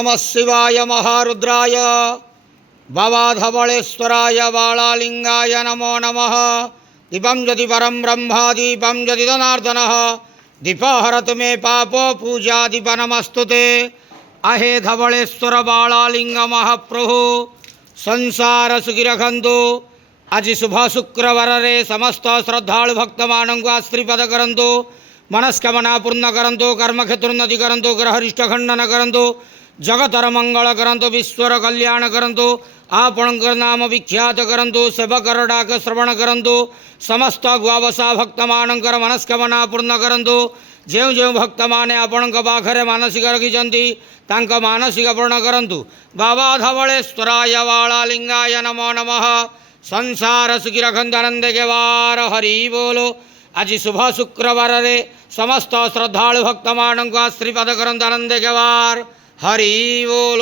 नमः शिवाय महारुद्राय भवधवळेश्वराय बालालिंगाय नमो नमः। दीपं ज्योति परं ब्रह्म दीपं ज्योति जनार्दनः दीपहरतु मे पापो पूजा दीप नमस्तुते। आहे धवळेश्वर बालालिंग महाप्रभु संसार सुखी रखंतु। आज शुभ शुक्रवार रे समस्त श्रद्धालु भक्त मानक आश्रीपद करंतु। मनस्कामना पूर्ण करंतु। कर्मक्षेत्रोन्नति करंतु। ग्रहरिष्ट खंडन करंतु। जगतर मंगल करंतु। विश्वर कल्याण करंतु। आपणकर नाम विख्यात करंतु। सेवकर डाक श्रवण करंतु। समस्त गुआवसा भक्त मानकर मनस्कामना पूर्ण करंतु। जो जो भक्त माने आपण पाखरे मानसिक रखिंट तांक मानसिक पूर्ण करंतु। बाबा धवळेश्वराय बालालिंगाय नमो नमः। संसार सुखी रखंतु आनंद के वार हरि बोलो। आज शुभ शुक्रवार रे समस्त श्रद्धालु भक्त मानक आश्रीपद करंतु आनंद के वार हरि बोलो।